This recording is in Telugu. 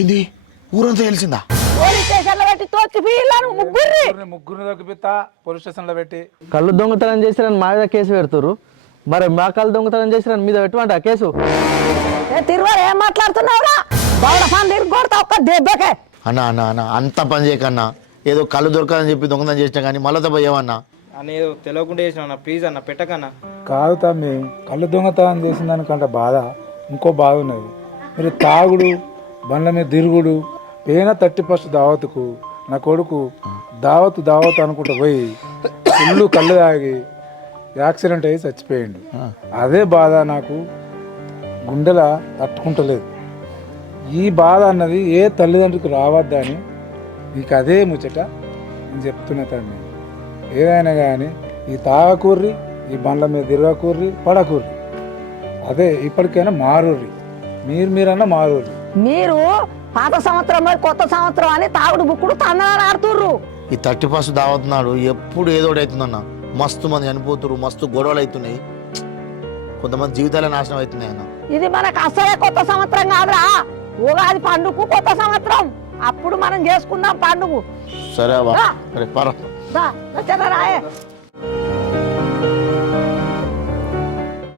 ఏంది ఊరంతా తెలిసిందా? పోలీస్ స్టేషన్లో పెట్టి తోచి పిల్లలు ముగ్గురిని దొరికిపిస్తా పోలీస్ స్టేషన్లో పెట్టి. కళ్ళు దొంగతనం చేసిరని మా మీద కేసు పెడుతురు, మరి మా కళ్ళు దొంగతనం చేసిరని మీద పెట్టమంట కేసు. తిరువారు ఏం మాట్లాడుతున్నావురా? బౌడ ఫాన్ తిరిగి కొడతా ఒక్క దెబ్బకే. అన్నా అన్న అన్న అంత పని చేయకన్నా, ఏదో కళ్ళు దొరకాలని చెప్పి దొంగతనం చేసినా కానీ మళ్ళీ పోయావన్నా. అని ఏదో తెలియకుండా చేసిన అన్న, ప్లీజ్ అన్న పెట్టకన్నా. కాదు తమ్మి, కళ్ళు దొంగతనం చేసిన దానికంటే బాధ ఇంకో బాధ ఉన్నది. మీరు తాగుడు, బండ్ల మీద తిరుగుడు, పేన 31 దావత్కు నా కొడుకు దావత్ అనుకుంటా పోయి ఇల్లు కళ్ళు తాగి యాక్సిడెంట్ అయ్యి చచ్చిపోయిండు. అదే బాధ నాకు గుండెల తట్టుకుంటలేదు. ఈ బాధ అన్నది ఏ తల్లిదండ్రులకు రావద్దని నీకు అదే ముచ్చట నేను చెప్తున్నా తమ్మి. ఏదైనా కానీ ఈ తాగకూర్రి, ఈ బండ్ల మీద తిరగకూర్రి, పడకూర్రి, అదే ఇప్పటికైనా మారుర్రి, మీరన్నా మారుర్రి. మీరు పాత సంవత్సరం పోయి కొత్త సంవత్సరం అని తాగుడు బుక్కుడు తందనాలు ఆడుతుర్రు. ఈ 31 దావతున్నాడు ఎప్పుడు ఏదో ఒకటి అవుతుందన్న. మస్తు మంది చనిపోతురు, మస్తు గొడవలు అవుతున్నాయి, కొంతమంది జీవితాలే నాశనం అవుతున్నాయి అన్న. ఇది మనకు అసలే కొత్త సంవత్సరం కాదురా, ఉగాది పండుగ కొత్త సంవత్సరం. అప్పుడు మనం చేసుకుందాం పండుగ. సరే అవ్వ, రా. రేపు పరా. దా, వచ్చేదా రాయే.